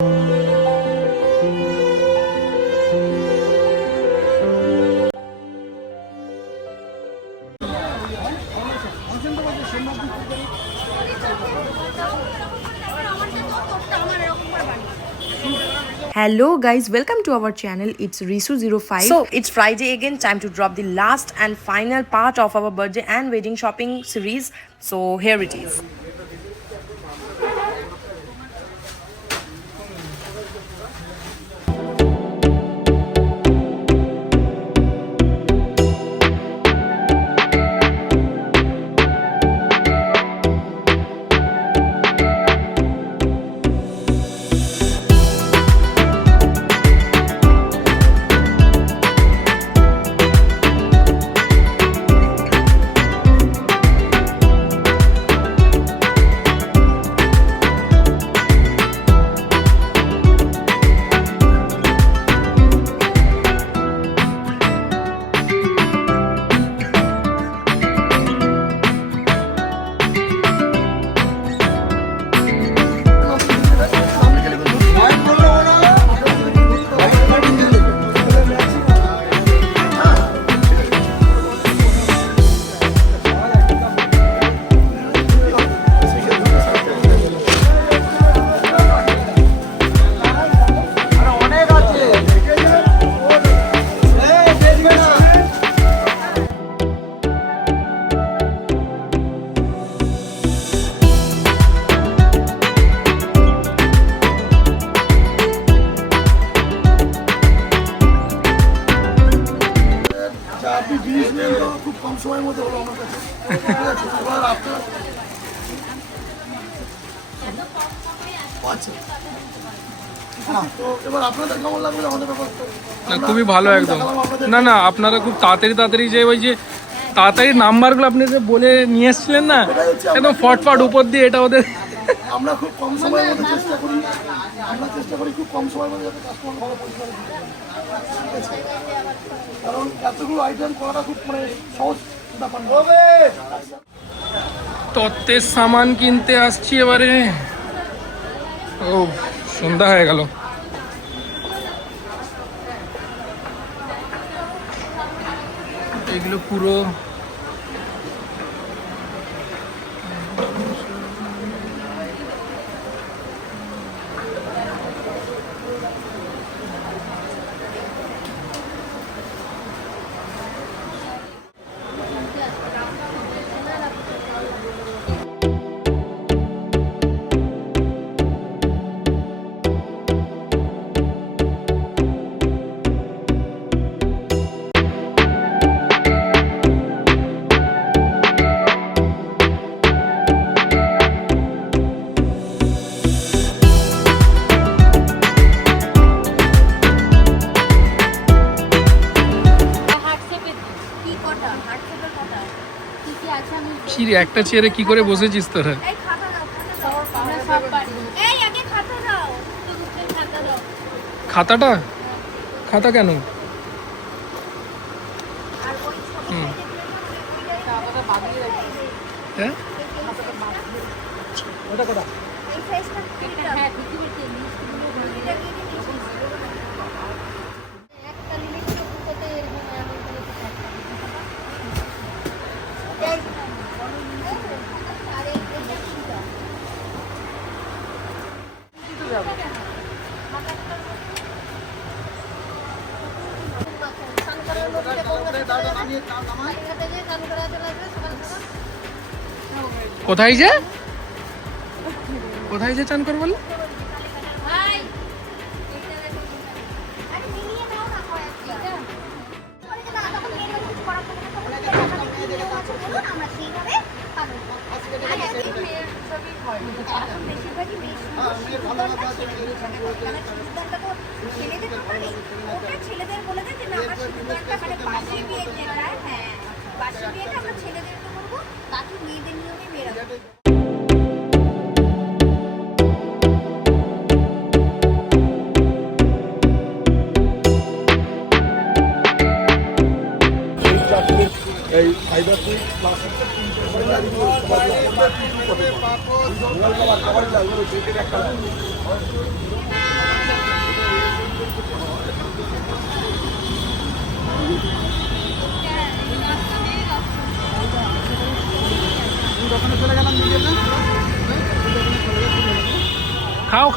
Hello guys, welcome to our channel. It's Risu05. So it's Friday again, time to drop the last and final part of our birthday and wedding shopping series. So here it is. খুবই ভালো একদম। না না, আপনারা খুব তাড়াতাড়ি যে ওই যে তাড়াতাড়ি নাম্বারগুলো আপনি যে বলে নিয়ে এসেছিলেন না, একদম ফটফট উপর দিয়ে এটা ওদের। আমরা খুব কম সময়ের মধ্যে চেষ্টা করি খুব কম সময়ের মধ্যে যাতে কাস্টমার ভালো পরিষেবা দিতে পারে। ঠিক আছে, কারণ এতগুলো আইটেম করাটা খুব সহজ ব্যাপার না। তত্ত্বের সামান কিনতে আসছি এবারে। ও সন্ধ্যা হয়ে গেল। এগুলো পুরো একটা চেয়ারে কি করে বসেছিস তোরা? খাতাটা খাতা কেন? হ্যাঁ কোথায় যে চান কর বলে? ছেলেদের বলে দেয় যে না আমার সিদ্ধান্তটা বাসি বিয়ে যেটা, হ্যাঁ বাসি বিয়েটা আমরা ছেলেদেরকে করবো, বাকি মেয়েদের নিয়মে মেয়েরা। এই ফাইবার সুইচ প্লাস্টিক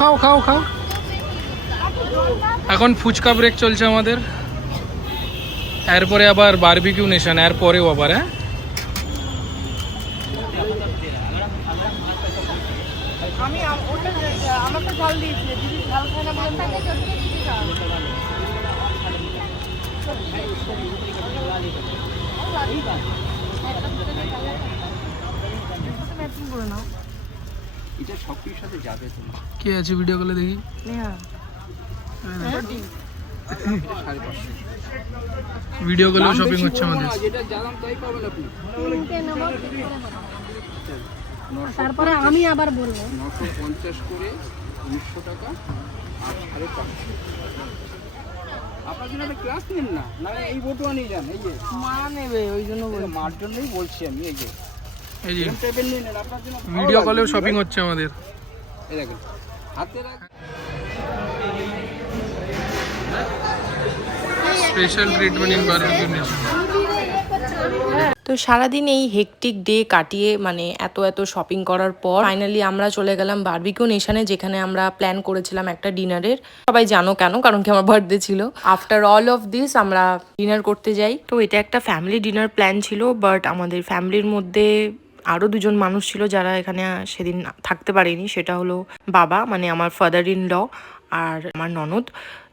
খাও খাও খাও খাও। এখন ফুচকা ব্রেক চলছে আমাদের, এরপরে আবার বারবিকিউ নেশন, এরপরেও আবার হ্যাঁ। এটা সবকিছুর সাথে যাবে তোমার। কে আছে ভিডিও কলে দেখি? ভিডিও কলেও শপিং হচ্ছে আমাদের। যেটা জানাম তাই পাবেন আপনি। তারপরে আমি আবার বলবো 950 করে 1900 টাকা আর 550। আপনার জন্য একটা ক্লাস নিন না, না এই বটুয়া নিয়ে যান। এই যে মা নেবে ওই জন্য মার জন্যই বলছি আমি। এই যে এই যে টেবিল নিয়ে নেন, আপনার জন্য ভিডিও কলেও শপিং হচ্ছে আমাদের। এই দেখেন হাতে রাখেন। Special treatment in barbecue nation. তো সারাদিন এই হেকটিক ডে কাটিয়ে মানে এত শপিং করার পর ফাইনালি আমরা চলে গেলাম বারবিকিউ নেশনে, যেখানে আমরা প্ল্যান করেছিলাম একটা ডিনারের। সবাই জানো কেন, কারণ কি আমার বার্থডে ছিল। আফটার অল অফ দিস আমরা ডিনার করতে যাই। তো এটা একটা ফ্যামিলি ডিনার প্ল্যান ছিল, বাট আমাদের ফ্যামিলির মধ্যে আরও দুজন মানুষ ছিল যারা এখানে সেদিন থাকতে পারেনি। সেটা হলো বাবা, মানে আমার ফাদার ইন ল, আর আমার ননদ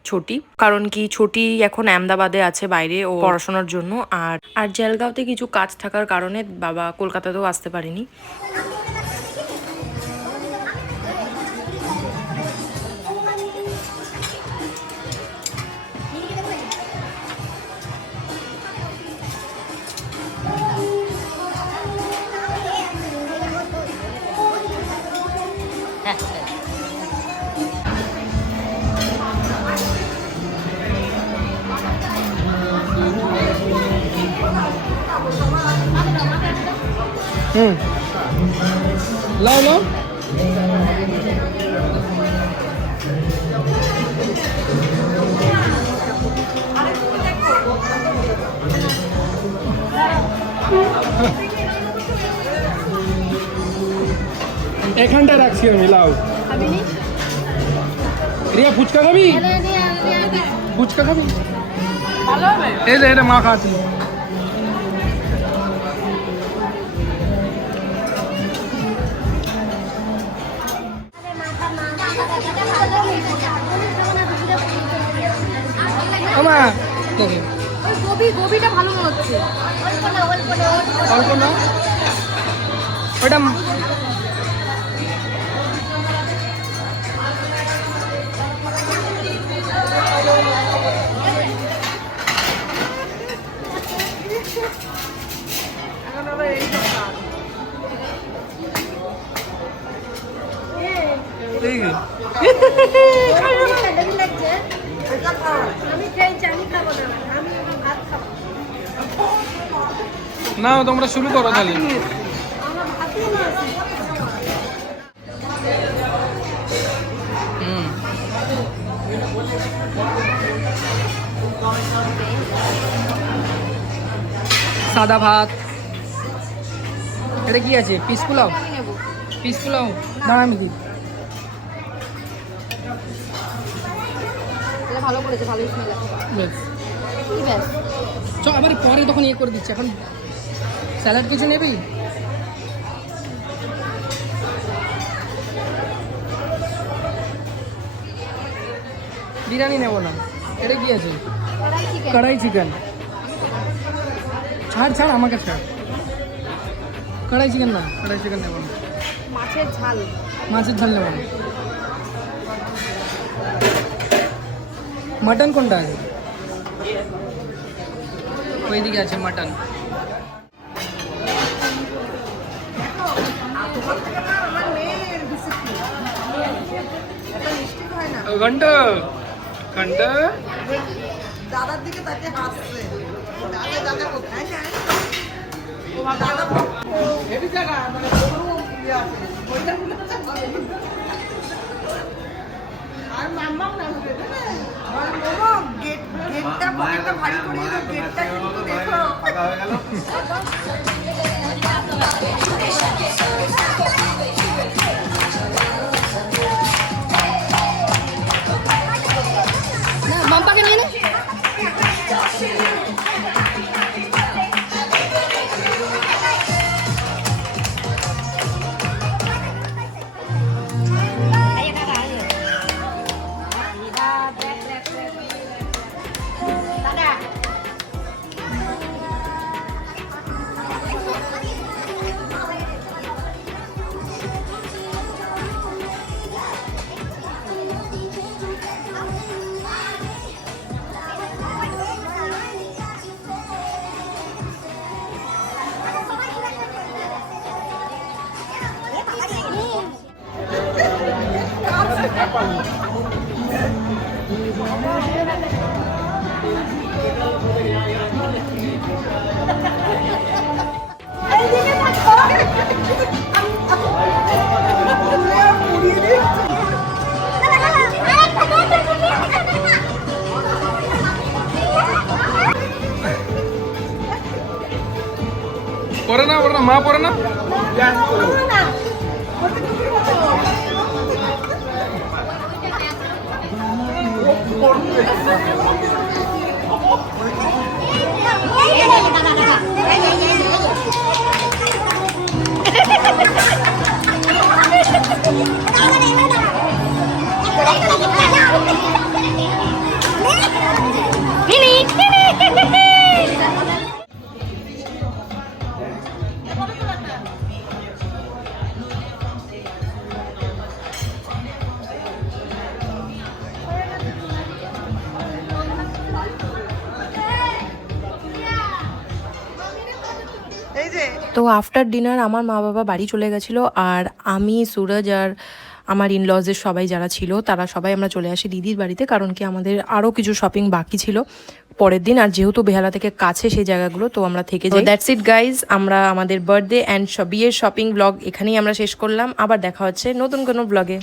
ছোটি। কারণ কি ছোটি এখন আহমেদাবাদে আছে বাইরে ও পড়াশোনার জন্য, আর জেলগাঁওতে কিছু কাজ থাকার কারণে বাবা কলকাতাতেও আসতে পারেনি। লাও লাও। এখানটায় রাখছি আমি, লাও। রিয়া ফুচকা খাবি? ফুচকা খাবি? এই যে এটা মা খাচ্ছি। গোবিটা ভালো মনে হচ্ছে। অল্প না ওটা না, তোমরা শুরু করো তাহলে। সাদা ভাত, এটা কি আছে? পিস পোলাও? পিস পোলাও না, আমি দিই। ভালো করেছে, ভালো স্মেল আছে। চ আবার পরে তখন ইয়ে করে দিচ্ছি। এখন স্যালাড কিছু নেবি? বিরিয়ানি নেব না। এটা কি আছে? কড়াই চিকেন। ছাড় ছাড়, আমাকে ছাড়। কড়াই চিকেন না, কড়াই চিকেন নেব না। মাছের ঝাল, মাছের ঝাল নেব না। মাটন কোনটা আছে? ওইদিকে আছে মাটন। ঘন্টা ঘন্টা দাদার দিকে তাকে হাসছে। দাদা কোথায় যায়? আর মাম্মাম না গেটটা ভারী করে গেটটা কিন্তু দেখো ফাঁকা হয়ে গেল। পরে না মা পরে না তো আফটার ডিনার আমার মা বাবা বাড়ি চলে গেছিলো আর আমি সুরজ আর আমার ইনলজের সবাই যারা ছিল তারা সবাই আমরা চলে আসি দিদির বাড়িতে, কারণ কি আমাদের আরও কিছু শপিং বাকি ছিল পরের দিন, আর যেহেতু বেহালা থেকে কাছে সেই জায়গাগুলো তো আমরা থেকে যাই। দ্যাটস ইট গাইজ, আমরা আমাদের বার্থডে অ্যান্ড বিয়ের শপিং ব্লগ এখানেই আমরা শেষ করলাম। আবার দেখা হচ্ছে নতুন কোনো ব্লগে।